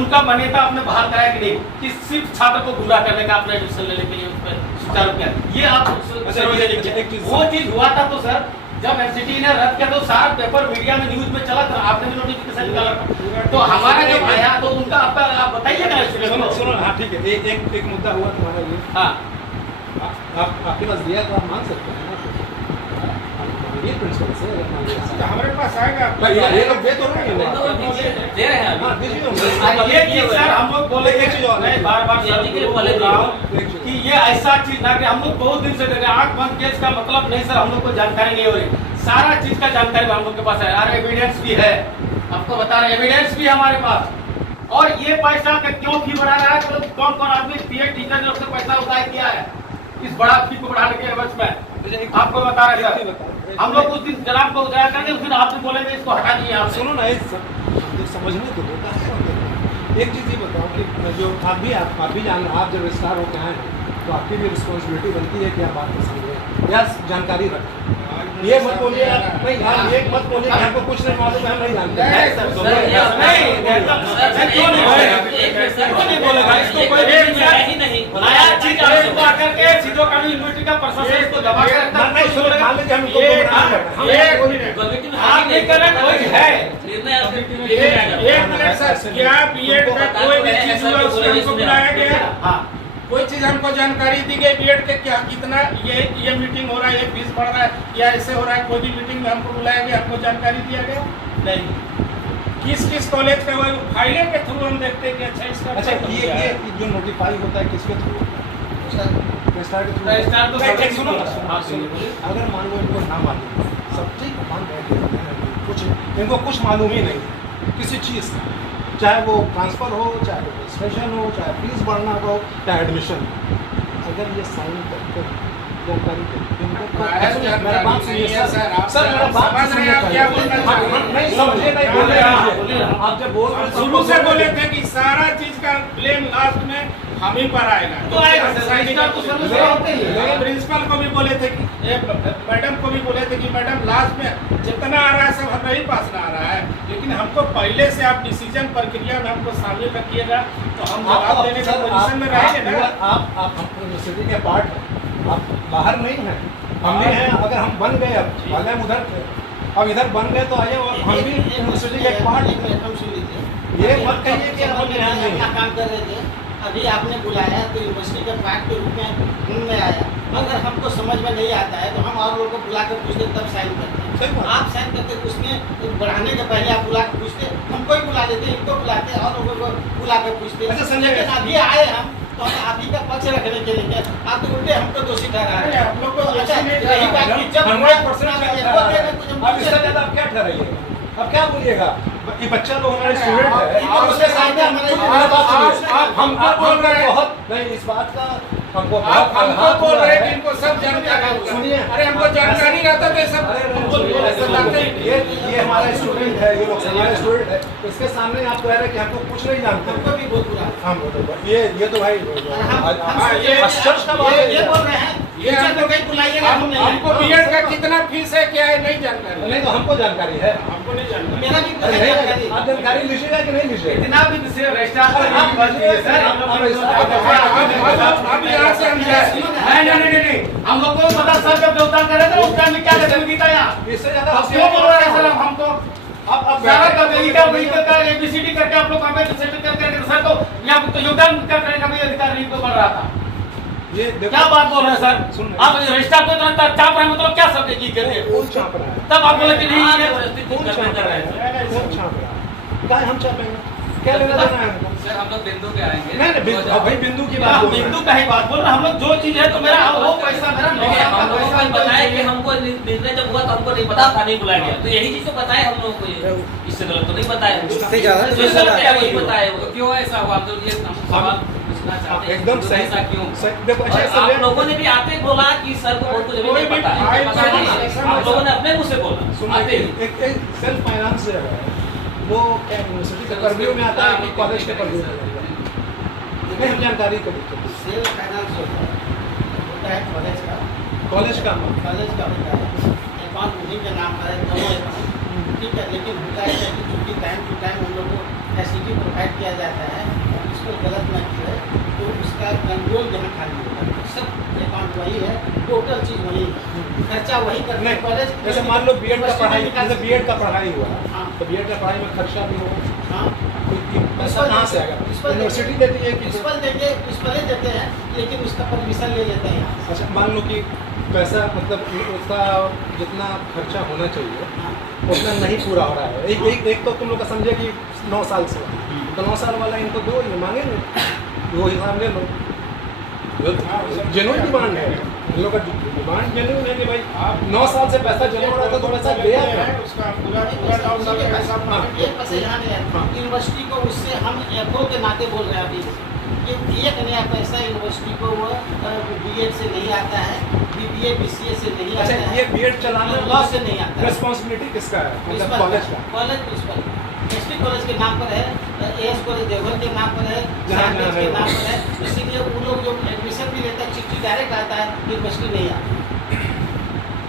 उनका मान्यता आपने बहाल कराया कि नहीं, कि सिर्फ छात्र को गुमराह करने का आपने एडमिशन लेने के लिए उस पर सुचारू किया, ये आप वो चीज हुआ था। तो सर जब एनसीटी ने रद्द किया तो सारा पेपर मीडिया में न्यूज में चला था, आपने भी नोटिफिकेशन निकाला था, तो हमारा जब आया तो उनका आपका आप बताइए ना सुनो सुनो, हाँ ठीक है, एक मुद्दा हुआ तुम्हारा ये, हाँ आपके पास दिया तो आप मांग सकते हैं ना, ये प्रिंसिपल से अगर मान लिया हमारे पास आएगा, ये लोग दे तो रहे हैं, दे रहे हैं हाँ अभी। दीजिए ये चीज सर हम लोग बोले मैं बार-बार सर को बोल रहा हूं कि ये ऐसा चीज ना कि हम लोग बहुत दिन से देख रहे हैं, 8 बंद केस का मतलब नहीं सर, हम लोग को जानकारी नहीं हो रही, सारा चीज का जानकारी हम लोग के पास है, और एविडेंस भी है, आपको बता रहे एविडेंस भी हमारे पास, और ये पैसा का क्यों फी बढ़ा रहा है, तो कौन कौन आदमी पीएड टीचर ने उससे पैसा उठाया किया है इस बड़ा फी को बढ़ाने के एवज में, आपको बता रहे सर, हम लोग उस दिन जनाब को उठाया करके, उस दिन आप भी बोलेंगे इसको हटा दिए आप। सुनो ना, समझने को होता है, एक चीज़ ये बताओ कि जो आप भी जान, आप जब रजिस्ट्रार होकर आए हैं तो आपकी भी रिस्पॉन्सिबिलिटी बनती है कि आप बात को समझें या जानकारी रखें, ये मत बोलिए नहीं, आप ये मत बोलिए कि हमको कुछ नहीं मालूम है, हम नहीं जानते, नहीं बोलेगा इसको कोई नहीं, नया चीज आकर के सीधो कानून यूनिवर्सिटी का प्रशासन इसको दबा के रखता है, नहीं सुनो, मान लीजिए हम इनको आप नहीं कर रहे, कोई है एक मिनट सर, क्या बीएड का कोई भी चीज हुआ उसमें हमको बुलाया गया? हाँ कोई चीज हमको जानकारी दी गई बीएड के क्या कितना ये मीटिंग हो रहा है, ये फीस बढ़ रहा है या ऐसे हो रहा है, कोई भी मीटिंग में हमको बुलाया गया, हमको जानकारी दिया गया नहीं। किस कॉलेज का वो फाइलें के थ्रू हम देखते हैं कि अच्छा इसका अच्छा ये जो नोटिफाई होता है किसके थ्रू? रजिस्ट्रार के थ्रू। रजिस्ट्रार तो नहीं, सब सुनो ना, हाँ, सुनो, अगर मान लो इनको ना मालूम, सब ठीक मान रहे, कुछ इनको कुछ मालूम ही नहीं किसी चीज़ का, चाहे वो ट्रांसफ़र हो, चाहे रजिस्ट्रेशन हो, चाहे फीस बढ़ना हो, चाहे एडमिशन हो, अगर ये साइन करके जानकारी दें। महज मेरा बात सुनिए नहीं है सर, आप सर मेरा बात समझ रहे हैं आप क्या बोलना चाह रहे हैं? नहीं समझिए, नहीं बोल रहे हैं आप जब बोल रहे हैं शुरू से बोले थे कि सारा चीज का ब्लेम लास्ट में हम ही पर आएगा। तो आएगा सर, रजिस्ट्रार तो सर में होते ही है। प्रिंसिपल को भी बोले थे कि मैडम को भी बोले थे कि मैडम लास्ट में जितना आ रहा है सब हमें ही पास आ रहा है, लेकिन हमको पहले से आप डिसीजन प्रक्रिया में हमको शामिल रखिएगा तो हम जवाब देने की पोजीशन में रहेंगे ना। आप यूनिवर्सिटी के पार्ट हैं, आप बाहर नहीं हैं, हम भी हैं। अगर हम बन गए, अब पहले हम उधर थे, अब इधर बन गए तो आइए हम भी यूनिवर्सिटी के पार्ट हैं। हम सुन लीजिए, ये मत कहिए कि हम यहाँ नहीं अपना हैं। काम कर रहे थे, अभी आपने बुलाया तो यूनिवर्सिटी के पार्ट के रूप में घूमने आया। अगर हमको समझ में नहीं आता है तो हम और लोगों को बुला कर पूछते तब साइन करते सही हैं। बात। आप साइन करते उसमें बढ़ाने के पहले आप बुला कर पूछते, हमको ही बुला देते, इनको बुलाते और लोगों को बुला कर पूछते। अच्छा, संजय, लेकिन अभी आए हम तो हम आप ही का पक्ष रखने के लिए, आप तो उल्टे हमको दोषी ठहरा रहे हैं। आप लोग को अच्छा, दोषी नहीं रही बात की जब 100% अब इससे ज्यादा आप क्या ठहराइएगा, अब क्या बोलिएगा? ये बच्चा लोग हमारे स्टूडेंट है, आप उसके सामने हमारे हमको बोल रहे हैं बहुत नहीं इस बात का, हमको आप हमको बोल रहे हैं कि इनको सब जानकारी होगा। सुनिए, अरे हमको जानकारी रहता तो ये सब हमको बताते ही नहीं। ये हमारा स्टूडेंट है, ये लोग हमारे स्टूडेंट है, इसके सामने आप कह रहे हैं कि हमको कुछ नहीं जानते। हमको भी बहुत बुरा हम ये तो भाई आश्चर्य का बात ये है। बोल रहे हैं ये टीचर को कहीं बुलाइएगा, हम नहीं हमको आएंगे। बीएड का कितना फीस है क्या है नहीं जानकारी। नहीं तो हमको जानकारी है। हमको नहीं जानकारी। मेरा भी अरे नहीं नहीं, जानकारी। आप जानकारी लीजिएगा कि नहीं लीजिएगा? इतना भी रजिस्ट्रार को नहीं बचती है सर। हम लोग अब यहाँ से हम जाए। नहीं, हम लोग को पता सर जब योगदान करे थे उस टाइम में क्या करते गीता यहाँ इससे ज्यादा अब क्यों बोल रहे हैं सर हमको अब सारा का गीता वही का एबीसीडी करके आप लोग वहाँ पे सर्टिफिकेट करके सर को यहाँ तो योगदान करने का भी अधिकार नहीं तो बढ़ रहा था। ये देखो क्या बात बोल रहे हैं सर? सुन आप रजिस्ट्रार को इतना चाप रहे हैं, मतलब क्या सब की करके कौन छाप रहा है? तब आप बोले कि नहीं ये कौन छाप रहा है? कौन छाप रहा है? क्या हम छापेंगे? क्या लेना देना है हमको? सर हम लोग बिंदु पे आएंगे। नहीं नहीं, भाई बिंदु की बात हम बोल रहे हैं। बिंदु का ही बात बोल रहे हैं। हम लोग जो चीज है तो मेरा वो पैसा मेरा देखिए, हम लोगों को बताया कि हमको निर्णय जब हुआ तो हमको नहीं पता था, नहीं बुलाया गया, तो यही चीज तो बताए हम लोगों को। ये इससे गलत तो नहीं बताया, इससे ज्यादा तो जो नहीं गलत है बताया। वही बताए। वो क्यों ऐसा हुआ, तो ये हम सवाल पूछना चाहते हैं एकदम सही ऐसा क्यों? देखो और अच्छा आप लोगों ने भी आते ही बोला कि सर को बहुत कुछ अभी नहीं पता है, पता नहीं। आप लोगों ने अपने मुंह से बोला आते ही। एक सेल्फ फाइनेंस जो है वो क्या यूनिवर्सिटी के परव्यू में आता है कि कॉलेज के परव्यू में आता है? नहीं, हम जानकारी को देते सेल्फ फाइनेंस होता है कॉलेज का कॉलेज का कॉलेज का होता है, अकाउंट उन्हीं के नाम पर है, दोनों अकाउंट, ठीक है। लेकिन होता है कि चूंकि टाइम टू टाइम हम लोग को फैसिलिटी प्रोवाइड किया जाता है, इस पर गलत न किया तो उसका कंट्रोल जहाँ खाली होता है, सब अकाउंट वही है, टोटल चीज़ वही है, खर्चा वही करना है कॉलेज। जैसे मान लो बीएड का पढ़ाई, जैसे बीएड का पढ़ाई हुआ हाँ। तो बीएड का पढ़ाई में खर्चा भी होगा, हाँ, पैसा कहाँ से आएगा? यूनिवर्सिटी देती है कि प्रिंसिपल देंगे, प्रिंसिपल ही देते हैं, लेकिन उसका परमिशन ले लेते हैं यहाँ से। अच्छा मान लो कि पैसा मतलब उसका जितना खर्चा होना चाहिए हाँ। उतना नहीं पूरा हो रहा है। एक तो तुम लोग का समझे कि 9 साल से, तो 9 साल वाला इनको दो, ये मांगे वो हिसाब ले लो। जेन्युइन डिमांड है, इन लोग का डिमांड जेन्युइन है कि भाई आप 9 साल से पैसा जमा हो रहा था तो पैसा दे आता है। उसका पूरा पूरा डाउन का पैसा एक पैसा यहाँ नहीं है, यूनिवर्सिटी को उससे हम एफओ के नाते बोल रहे हैं अभी कि एक नया पैसा यूनिवर्सिटी को वो बीएड से नहीं आता है, बीबीए बीसीए से नहीं आता अच्छा है, ये बीएड चलाने लॉ से नहीं आता है। रिस्पॉन्सिबिलिटी किसका है? मतलब प्रिंसिपल कॉलेज का? कॉलेज प्रिंसिपल एसपी कॉलेज के नाम पर है, एएस कॉलेज देवघर के नाम पर है, जहाँ साइंस के है। नाम पर है। इसीलिए उन लोग जो एडमिशन भी लेता है चिट्ठी डायरेक्ट आता है, यूनिवर्सिटी नहीं आता,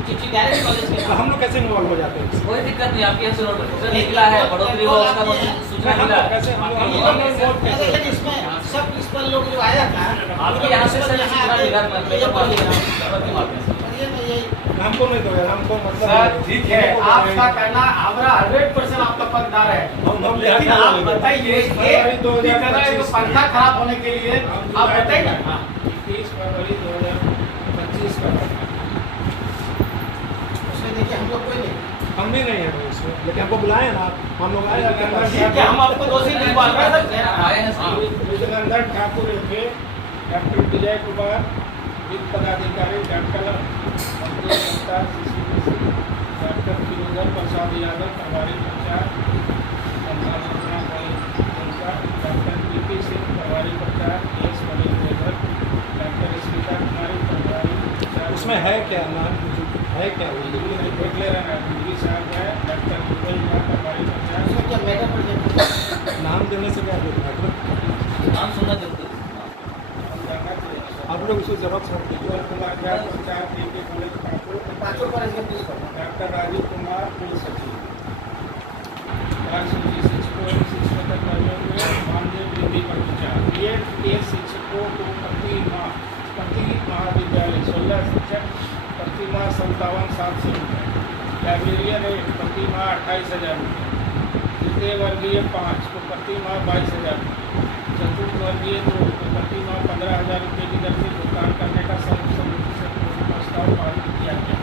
चिट्ठी डायरेक्ट कॉलेज के तो नाम हम लोग कैसे इन्वॉल्व हो जाते हैं? कोई दिक्कत नहीं, आपके यहाँ से नोटिफिकेशन निकला है, बढ़ोतरी हुआ उसका सूचना मिला है। कैसे हम ये लोग लोग लेकिन इसमें सब प्रिंसिपल लोग जो आया था आपके यहाँ से सर यहाँ सूचना आके मिला ये बोल दिया। के माध्यम से। और ये मैं यही हमको नहीं दो यार, हमको मतलब सर ठीक है, आपका कहना हमारा 100% आपका पकदार है, लेकिन आप बताइए एक पंखा खराब होने के लिए आप बताइए ना। 30 फरवरी 2025 का उसमें देखिए हम लोग कोई नहीं, हम भी नहीं है इसमें, लेकिन हमको बुलाए ना, हम लोग आए आपके पास। ठीक है, हम आपको दोषी नहीं मान रहे हैं। आए हैं सर। विजयनंदन ठाकुर थे, डॉक्टर विजय कुमार, वित्त पदाधिकारी डॉक्टर संतोष गुप्ता, डॉक्टर फिरोजर प्रसाद यादव, प्रभारी प्रचार, डॉक्टर पीपी सिंह, प्रभारी प्रचार, एस मणि, डॉक्टर स्मिता कुमारी, प्रभारी प्रचार। उसमें है क्या नाम है क्या वो देख ले रहे हैं डिग्री साहब है डॉक्टर गूगल का हमारी पंचायत इसमें क्या मैटर पड़ जाएगा? नाम देने से क्या होगा? नाम सुनना जरूरी है। आप लोग उसको जरूरत छोड़ दीजिए। कुमार झा पंचायत के कॉलेज कानपुर पाँचों पर इसका प्लीज करना। डॉक्टर राजीव कुमार कुल सचिव राजसूची शिक्षकों एवं शिक्षकेतर कर्मियों में मानदेय वृद्धि पर विचार। बीएड के शिक्षकों को प्रति महाविद्यालय 16 शिक्षक प्रति माह 57,700 रुपये, लाइब्रेरियन 1 प्रति माह 28,000 रुपये, तृतीय वर्गीय 5 को प्रति माह 22,000 रुपये, चतुर्थ वर्गीय 2 को प्रति माह 15,000 रुपये की दर से भुगतान करने का सर्वसम्मति से प्रस्ताव पारित किया गया।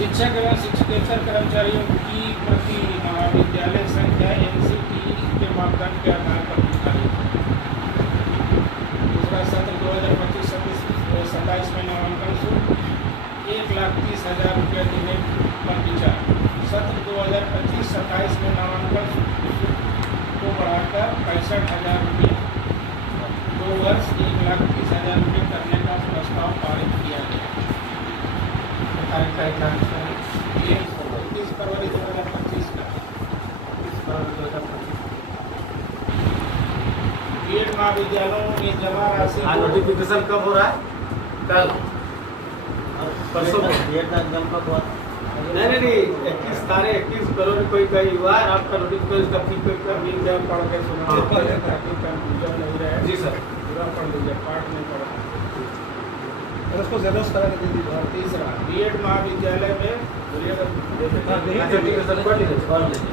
शिक्षक एवं शिक्षकेतर कर्मचारियों की प्रति महाविद्यालय संख्या NCTE के मापदंड के आधार पर निर्धारित। दूसरा सत्र 2025-27 में नामांकन शुल्क 1,30,000 रुपये देने पर विचार। सत्र 2025-27 में नामांकन शुल्क को बढ़ाकर 65,000 रुपये 2 वर्ष 1,30,000 रुपये करने का प्रस्ताव पारित किया गया। 30 फरवरी 2025 का बीएड महाविद्यालयों में जमा राशि हाँ, नोटिफिकेशन कब हो रहा है? कल परसों को। नहीं 21 फरवरी कोई कहीं हुआ है आपका नोटिफिकेशन का फीडबैक का मिल जाए पढ़ के सुना ताकि कंफ्यूजन नहीं रहे। जी सर पूरा पढ़ लीजिए पाठ नहीं पढ़ा। उसको ज़रूरत करा के दे दीजिए। तीसरा बीएड महाविद्यालय में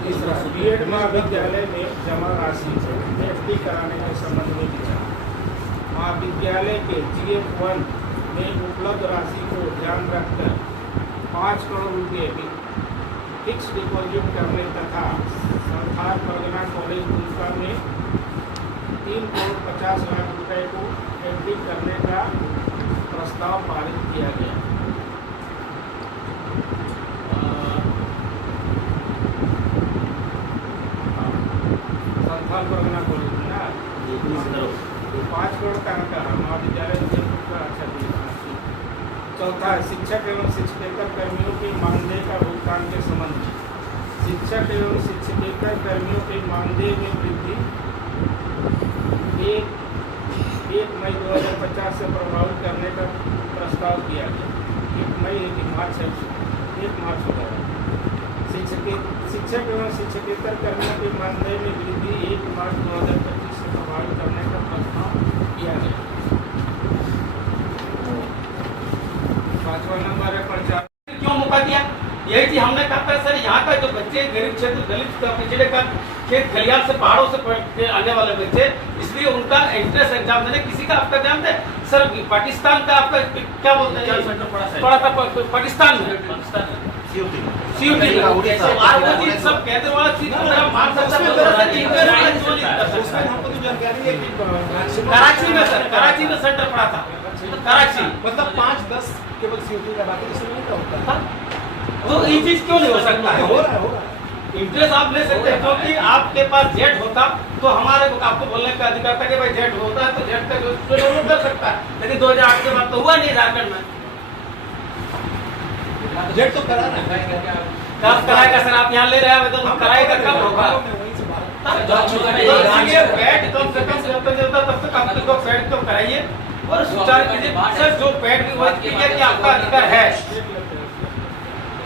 तीसरा बीएड महाविद्यालय में जमा राशि को FD कराने के संबंध में विचार। महाविद्यालय के GF1 में उपलब्ध राशि को ध्यान रखकर 5 करोड़ रुपये फिक्स डिपॉजिट करने तथा संथाल परगना कॉलेज दुमका में 3 करोड़ 50 लाख रुपये को FD करने का प्रस्ताव पारित किया गया। संथाल परगना कॉलेज में ना 5 करोड़ का महाविद्यालय का अच्छा। चौथा शिक्षक एवं शिक्षकेतर कर्मियों के मानदेय का भुगतान के संबंध में। शिक्षक एवं शिक्षकेतर कर्मियों के मानदेय में वृद्धि 1 मई 2050 से प्रभावित करने का प्रस्ताव किया गया। 1 मई 1 मार्च है 1 मार्च हो गया। शिक्षक एवं शिक्षकेतर कर्मियों के मानदेय में वृद्धि 1 मार्च 2025 से प्रभावित करने का प्रस्ताव किया गया। 5वां नंबर है प्रचार। क्यों मौका दिया? यही चीज हमने कहा था सर, यहाँ का जो बच्चे गरीब क्षेत्र दलित पिछड़े का खेत खलियान से पहाड़ों से पढ़ के आने वाले बच्चे, इसलिए उनका एंट्रेंस एग्जाम देने। किसी का आपका एग्जाम दे सर, पाकिस्तान का आपका क्या बोलते हैं पढ़ा था पाकिस्तान में CUT सब कहते वाला चीज मान सकता कराची में सर, कराची में सेंटर पड़ा था कराची। मतलब 5-10 केवल CUT का, बाकी तो नहीं होता है। तो ये चीज क्यों नहीं हो सकता है? हो रहा है। इंटरेस्ट आप ले सकते हैं, क्योंकि आपके पास जेट होता तो हमारे को आपको बोलने का अधिकार था कि भाई जेट होता है तो जेट का जो कर सकता है, लेकिन 2008 के बाद तो हुआ नहीं झारखंड में। जेट तो करा रहा है। कब कराएगा सर? आप यहाँ ले रहे हैं तो कराएगा कब होगा? पैड कम से कम जब तक आप तक पैड तो कराइए और सुचारू कीजिए सर। जो पैड भी वो कि आपका अधिकार है,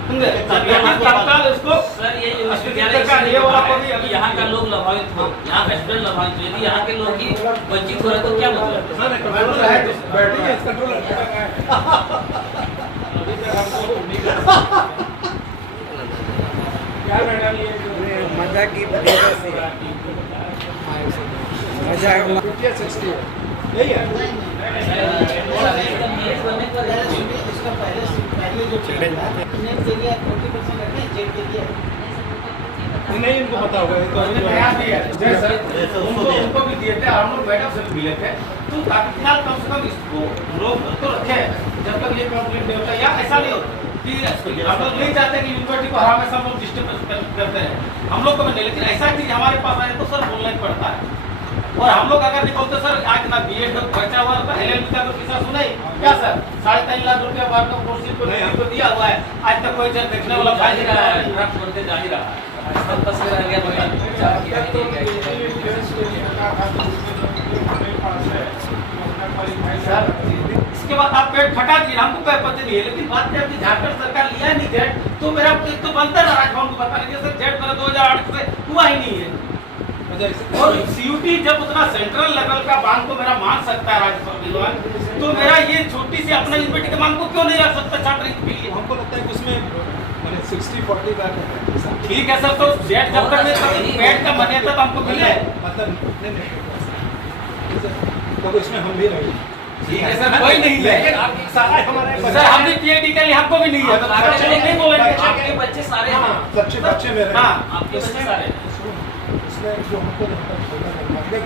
तत्काल उसको सर ये यहाँ का लोग लाभान्वित हो, यहाँ का स्टूडेंट लाभान्वित हो। यदि यहाँ के लोग ही वंचित हो रहे तो क्या मतलब? मजा की यही है। इसका पहले जो चेक था नेट के लिए 40% रखने जेट के लिए नहीं इनको पता होगा। ये तो नया भी है उनको भी दिए थे, हम लोग मैडम से भी मिले थे। तो तात्काल कम से कम इसको रोक तो रखे जब तक ये कंप्लीट नहीं होता। या ऐसा नहीं होता कि हम लोग नहीं चाहते कि यूनिवर्सिटी को हमेशा हम लोग डिस्टर्ब करते हैं, हम लोग को भी नहीं, लेकिन ऐसा चीज हमारे पास आए तो सर बोलना ही पड़ता है। और हम लोग अगर नहीं बोलते सर आज ना बीएड में खर्चा हुआ LLB का तो किस्सा सुना ही क्या सर 3.5 लाख रुपया बार का कोर्स को दिया हुआ है, आज तक कोई देखने वाला फाइल नहीं रहा है, ड्राफ्ट करते जा ही रहा है, बस में रह गया सर इसके बाद आप पेट फटा दिए, हमको कोई पता नहीं है, लेकिन बात क्या है झारखंड सरकार लिया नहीं जेट, तो मेरा एक तो बनता है राजभवन को बता दीजिए सर जेट मेरा 2008 से हुआ ही नहीं है। और CUT जब उतना सेंट्रल लेवल का मांग को मेरा मान सकता है राज्यसभा विद्वान, तो मेरा ये छोटी सी अपने यूनिवर्सिटी के मांग को क्यों नहीं रख सकता छात्र हित के लिए? हमको लगता है कि उसमें 60-40 का ठीक है सर, तो जेट जब तक पेट का मान्यता तो हमको मिले, मतलब तो इसमें हम भी नहीं। ठीक है सर, कोई नहीं है सर, हमने PhD के लिए हमको भी नहीं है, तो आपके नहीं बोलेंगे आपके बच्चे सारे हैं, बच्चे मेरे हाँ आपके बच्चे सारे हैं। इसमें जो हमको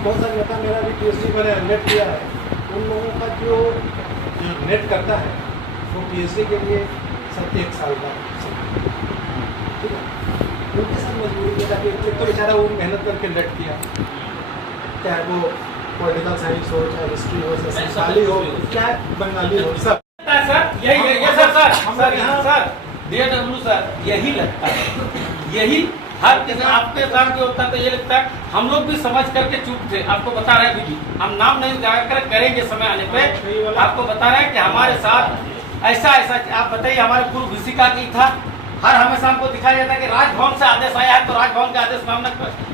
बहुत सारे होता है, मेरा भी PhD मैंने नेट किया है, उन लोगों का जो नेट करता है वो PhD के लिए 1 साल का, ठीक है, उनके साथ मजबूरी के साथ एक तो बेचारा वो मेहनत करके नेट किया, चाहे वो पॉलिटिकल साइंस हो, चाहे हिस्ट्री हो, चाहे संसाली हो, चाहे बंगाली हो, सब सर यही सर DW सर यही लगता है, यही हर किसी आपके साथ जो होता है, तो ये लगता है हम लोग भी समझ करके चुप थे। आपको बता रहे हैं दीदी, हम नाम नहीं जाकर करेंगे समय आने पे, आपको बता रहे हैं कि हमारे साथ ऐसा आप बताइए, हमारे पूर्व विशिका की था, हर हमेशा हमको दिखाया जाता है कि राजभवन से आदेश आया है, तो राजभवन के आदेश में हमने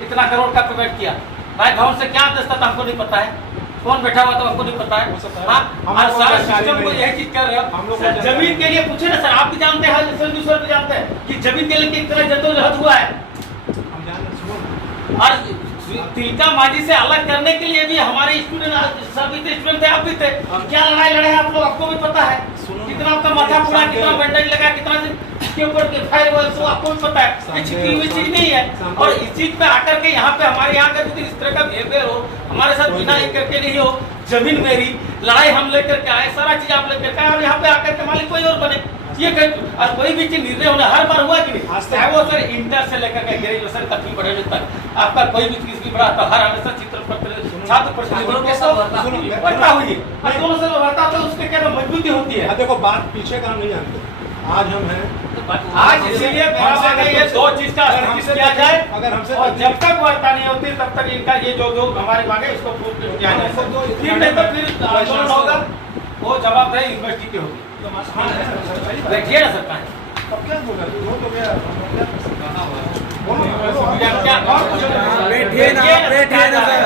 इतना करोड़ का पेमेंट किया, राजभवन से क्या आदेश था हमको नहीं पता है, कौन बैठा हुआ था हमको नहीं पता है। हाँ, सारा सिस्टम को यही चीज कर रहे हो। जमीन के लिए पूछे ना सर, आप भी जानते हैं, सर दूसरे भी जानते हैं कि जमीन के लिए कितना जद्दोजहद हुआ है, और तिलका मांझी से अलग करने के लिए भी हमारे स्टूडेंट सभी स्टूडेंट थे, आप भी थे, क्या लड़ाई लड़े हैं आप लोग, आपको भी पता है, कितना आपका माथा पूरा, कितना बैंडेज लगा, कितना के ऊपर फायर हुआ, तो आपको भी पता है, ये छिपी हुई चीज नहीं है। और इस चीज पे आकर के यहाँ पे हमारे यहाँ का यदि इस तरह का बिहेवियर हो, हमारे साथ बिना एक करके नहीं हो, जमीन मेरी, लड़ाई हम लेकर के आए, सारा चीज आप लेकर के आए, और यहाँ पे आकर के मालिक कोई और बने, ये और कोई भी चीज निर्णय होना हर बार हुआ कि नहीं, चाहे वो सर इंटर से लेकर के ग्रेजुएशन तक भी बढ़े तक आपका कोई भी चीज भी बढ़ा, तो हर हमेशा छात्र प्रतिनिधियों के साथ बढ़ता हुई है, दोनों से बढ़ता तो उसके क्या मजबूती होती है। देखो बात पीछे का नहीं जानते, आज हम हैं, आज इसीलिए मेरा मानना है ये दो चीज का एनालिसिस किया जाए, अगर हमसे और जब तक वार्ता नहीं होती तब तक इनका ये जो हमारी मांगे इसको प्रूव किया जाए, फिर नहीं तो फिर आंदोलन होगा, वो जवाबदेही यूनिवर्सिटी की होगी। देखिए ना सरकार अब क्या बोला, वो तो गया, बैठिए ना सर,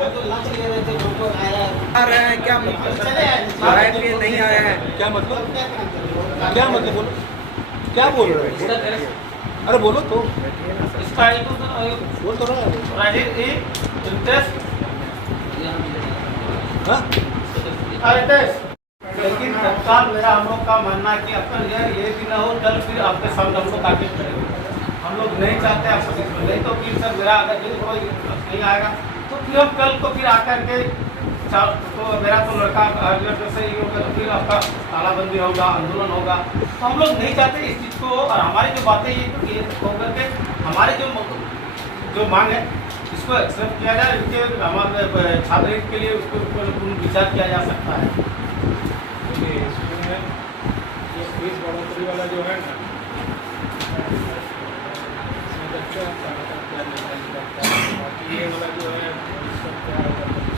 तो लंच ले रहे थे, जो आया आ रहे हैं क्या मतलब, चले पढ़ाई के लिए नहीं आए हैं, क्या मतलब, क्या बोलो, क्या बोल रहे इसका हो, करें अरे बोलो तो, इसका बोल तो रहा है, राजीव इंटरेस्ट हाँ? लेकिन तत्काल मेरा हम लोग का मानना है कि अपन यार ये भी ना हो, कल फिर आपके सामने हमको ताकीद करेंगे, हम लोग नहीं चाहते आपको इसमें, नहीं तो फिर सर मेरा अगर यदि कोई नहीं आएगा तो फिर हम कल को फिर आकर के तो मेरा तो लड़का से ही होगा, तो फिर आपका तालाबंदी होगा, आंदोलन होगा, तो हम लोग नहीं चाहते इस चीज़ को। और हमारी जो बातें ये होकर के हमारी जो मांग है इसको एक्सेप्ट किया जाए, इनके हमारे छात्र हित के लिए उसके ऊपर विचार किया जा सकता है। जो फीस बढ़ोतरी वाला जो है ना, ये वाला जो है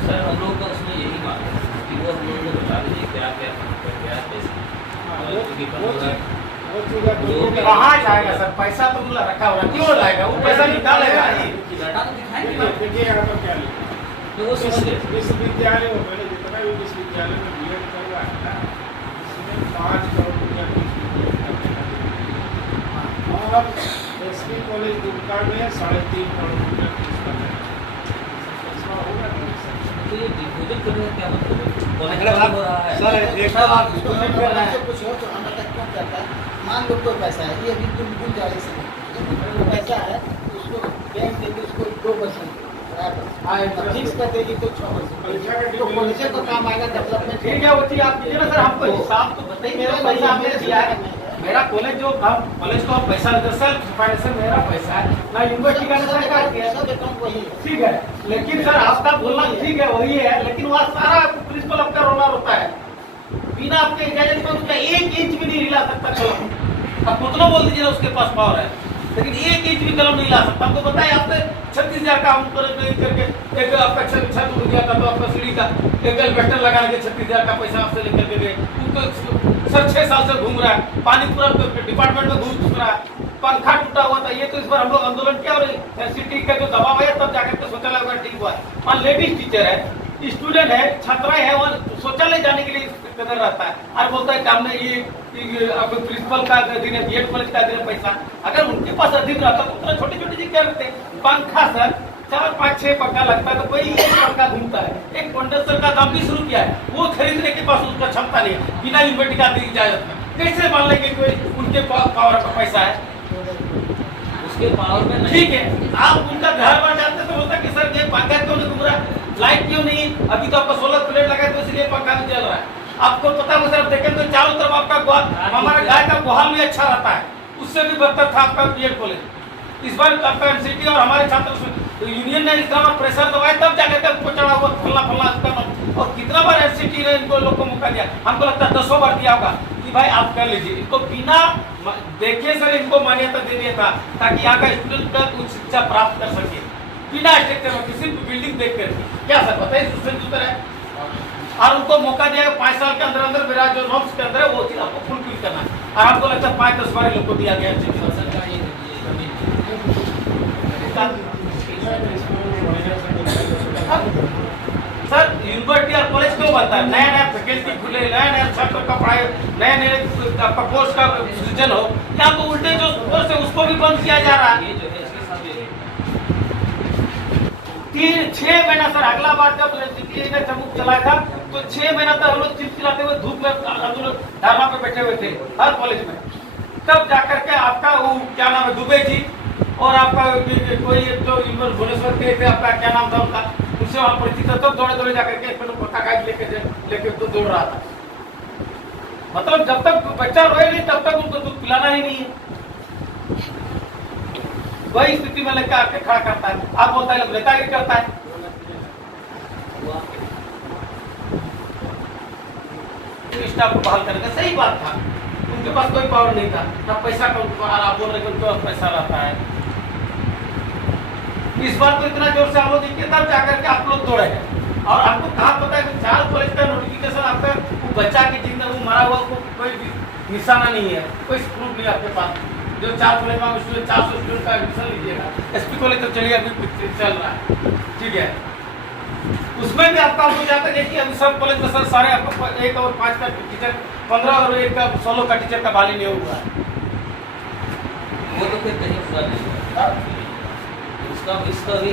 सर हम लोग का उसमें यही बात है कि वो हम लोग को बता दीजिए क्या क्या कहाँ जाएगा सर, पैसा तो मुझे रखा हुआ, क्यों लाएगा वो पैसा, निकालेगा ही, डाटा तो दिखाएंगे, देखिए यहाँ पर क्या लिखा तो वो समझ गए। विश्वविद्यालय में मैंने जितना भी विश्वविद्यालय में बीएड करवा है ना, इसमें 5 करोड़ रुपया और एसपी कॉलेज दुमका में 3.5 करोड़ रुपया फीस का फैसला होगा नहीं सर। तो ये डिपोजिट करने का क्या मतलब है, कॉलेज अरे बंद हो रहा है, सर एक बात कुछ हो तो हम तक क्यों करता है, मान लो कोई पैसा है, ये अभी तुम भूल जाए से वो पैसा है, उसको बैंक देगी उसको 2% फिक्स कर देगी तो 6%, तो कॉलेज को काम आएगा, डेवलपमेंट। ठीक है वो चीज आप कीजिए ना सर, हमको हिसाब तो बताइए, मेरा पैसा हमने दिया है, मेरा कॉलेज जो कॉलेज को पैसा सेल्फ फाइनेंशियल मेरा पैसा है ना, यूनिवर्सिटी का सरकार किया सब अकाउंट वही है। ठीक है, लेकिन सर आपका बोलना ठीक है वही है, लेकिन वहाँ सारा प्रिंसिपल आपका रोना रोता है, बिना आपके इजाजत में उसका 1 इंच भी नहीं हिला सकता कलम। आप कितना बोल दीजिए उसके पास पावर है, लेकिन 1 इंच भी कलम नहीं ला सकता। आपको पता है आपसे 36,000 का हम करके एक आपका छत उड़ गया था, तो आपका सीढ़ी का एक एल्वेस्टर लगा के 36,000 का पैसा आपसे लेकर के गए। उनको सर 6 साल से घूम रहा है, पानी पूरा डिपार्टमेंट में घुस रहा है, पंखा टूटा हुआ था। ये तो इस बार हम लोग आंदोलन किया और एनसीटी का जो दबाव है तब जाकर के शौचालय वगैरह ठीक हुआ है। वहाँ लेडीज टीचर है, स्टूडेंट है, छात्राएं है, वहाँ शौचालय जाने के लिए कदर रहता है और बोलता है काम में ये आपको प्रिंसिपल का दिन है, बीएड कॉलेज का दिन है पैसा। अगर उनके पास अधिक रहता तो उतना छोटी छोटी चीज क्या करते हैं, पंखा सर 4, 5, 6 पंखा लगता है तो कोई एक पंखा घूमता है। एक कंडेंसर का दाम 20 रुपया है, वो खरीदने के पास उसका क्षमता नहीं है, बिना यूनिवर्सिटी का इजाजत में कैसे मान लेंगे कोई उनके पावर का पैसा है। उसके पावर में नहीं। ठीक है, आप उनका घर बन जाते तो बोलता कि सर ये पंखा क्यों नहीं घूम रहा, लाइट क्यों नहीं, अभी तो आपका सोलर प्लेट लगा है तो इसलिए पंखा नहीं चल रहा है। आपको पता है सर देखें तो चारों तरफ आपका हमारा गाय का गुहाल भी अच्छा रहता है, उससे भी बदतर था आपका बीएड कॉलेज। इस बार आपका एनसीटी और हमारे छात्र यूनियन ने इतना प्रेशर दबाया तब जाकर के उनको चढ़ा हुआ फल्ला इसका। और कितना बार एनसीटी ने इनको लोग को मौका दिया, हमको लगता है 10 बार दिया होगा कि भाई आप कर लीजिए। इनको बिना देखे सर इनको मान्यता दे दिया था ताकि यहाँ का स्टूडेंट का उच्च शिक्षा प्राप्त कर सके बिना स्ट्रक्चर में, किसी बिल्डिंग देख कर। क्या सर बताइए दूसरे है, और उनको मौका दिया 5 साल के अंदर अंदर मेरा जो नॉर्म्स के अंदर है वो चीज आपको फुलफिल करना है। और आपको लगता है 5-10 बार लोग को दिया गया सर। यूनिवर्सिटी और कॉलेज क्यों बनता है, नया नया फैकल्टी खुले, नया नया छात्र का पढ़ाई, नए नए आपका कोर्स का सृजन हो, या तो उल्टे जो कोर्स है उसको भी बंद किया जा रहा है। ये जो है इसके साथ 6 महीना सर, अगला बार जब ने चमुक चलाया था तो 6 महीना तक हम लोग चिलचिलाते हुए धूप में धरना पे बैठे हुए थे हर कॉलेज में। तब जाकर के आपका वो क्या नाम है दुबे जी और आपका कोई जो भुवनेश्वर के थे, आपका क्या नाम था उनका, उनसे वहां परिचित था, तब दौड़े दौड़े जाकर के पक्का कागज लेके तो दौड़ रहा था। मतलब जब तक बच्चा रोए नहीं तब तक उनको दूध पिलाना ही नहीं है, वही स्थिति में लेकर आके खड़ा करता है। आप बोलता है नेतागिरी करता है। स्टाफ को बहाल करने का सही बात था, उनके पास कोई पावर नहीं था, ना पैसा का उनको, आप बोल रहे हैं उनके पास पैसा रहता है। इस बार तो इतना जोर से हम लोग देखिए तब जाकर के आप लोग दौड़े हैं। और आपको कहाँ पता है कि 4 कॉलेज का नोटिफिकेशन आपका वो बच्चा की जिंदा वो मरा हुआ को कोई भी निशाना नहीं है, कोई प्रूफ नहीं आपके पास। जो 4 कॉलेज में स्टूडेंट 400 स्टूडेंट का एडमिशन लीजिएगा, एसपी कॉलेज तो चलिए अभी चल रहा है, ठीक है, उसमें भी आपका हो जाता है कि अभी सब कॉलेज में सर सारे आपको 1 और 5 का टीचर, 15 और 1 का 16 का टीचर का बहाली नहीं हुआ है। वो तो फिर कहीं पूरा नहीं हुआ। इसका भी